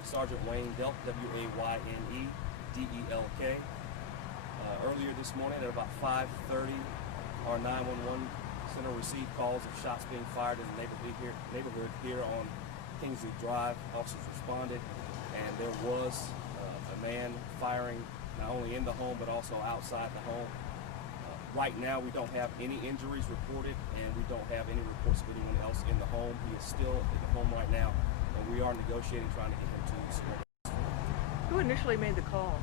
me Sergeant Wayne Delk, W-A-Y-N-E-D-E-L-K. Earlier this morning at about 5:30, our 911 center received calls of shots being fired in the neighborhood here on Kingsley Drive. Officers responded, and there was a man firing not only in the home but also outside the home. Right now, we don't have any injuries reported, and we don't have any reports of anyone else in the home. He is still in the home right now, and we are negotiating, trying to get him to the school. Who initially made the call?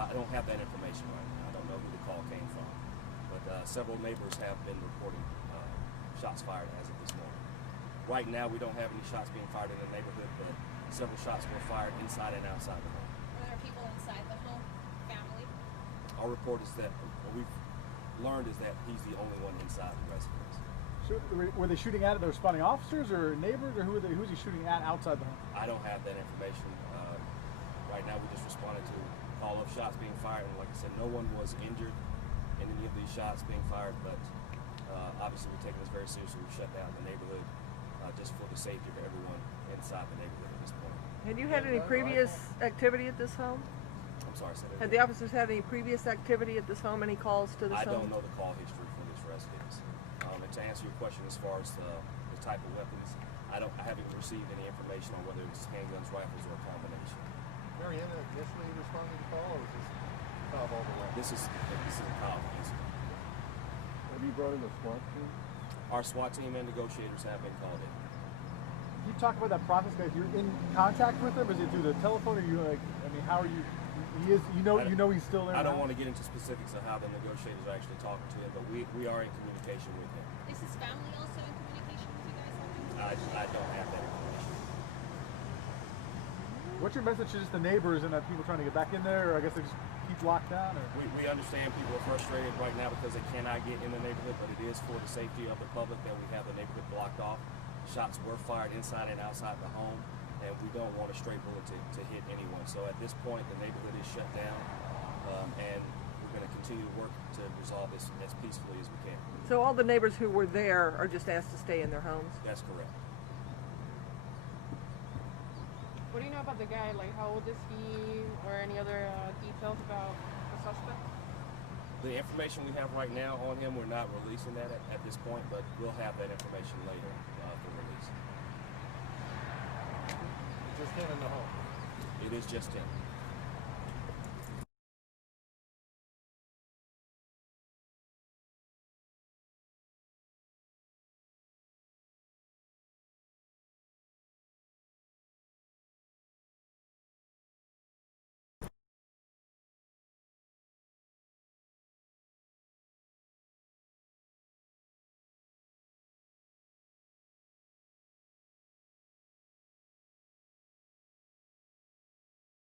I don't have that information right now. I don't know who the call came from, but several neighbors have been reporting shots fired as of this morning. Right now, we don't have any shots being fired in the neighborhood, but several shots were fired inside and outside the home. Were there people inside the home? Family? Our report is that we've learned is that he's the only one inside the residence. So were they shooting at it? The responding officers or neighbors, or who's he shooting at outside the home? I don't have that information. Right now, we just responded to a call of shots being fired, and like I said, no one was injured in any of these shots being fired, but obviously we're taking this very seriously. We've shut down the neighborhood just for the safety of everyone inside the neighborhood at this point. Had you had any previous activity at this home? I'm sorry, say that Had again. the officers had any previous activity at this home? Any calls to this I home? don't know the call history for this residence. And to answer your question as far as the type of weapons, I haven't received any information on whether it's handguns, rifles, or a combination. Marietta initially responded to the call, or was this Cobb all the way? This is a Cobb incident. Have you brought in a SWAT team? Our SWAT team and negotiators have been called in. You talk about that process, guys. You're in contact with him. Is it through the telephone, or you like? I mean, how are you? He is. You know he's still there. I don't want to get into specifics of how the negotiators are actually talking to him, but we are in communication with him. Is his family also in communication with you guys? I don't have that information. What's your message to just the neighbors and people trying to get back in there, or I guess they just keep locked down? Or? We understand people are frustrated right now because they cannot get in the neighborhood, but it is for the safety of the public that we have the neighborhood blocked off. Shots were fired inside and outside the home, and we don't want a stray bullet to hit anyone. So at this point, the neighborhood is shut down, and we're going to continue to work to resolve this as peacefully as we can. So all the neighbors who were there are just asked to stay in their homes? That's correct. What do you know about the guy? Like, how old is he, or any other details about the suspect? The information we have right now on him, we're not releasing that at this point, but we'll have that information later for release. Just him in the home. It is just him.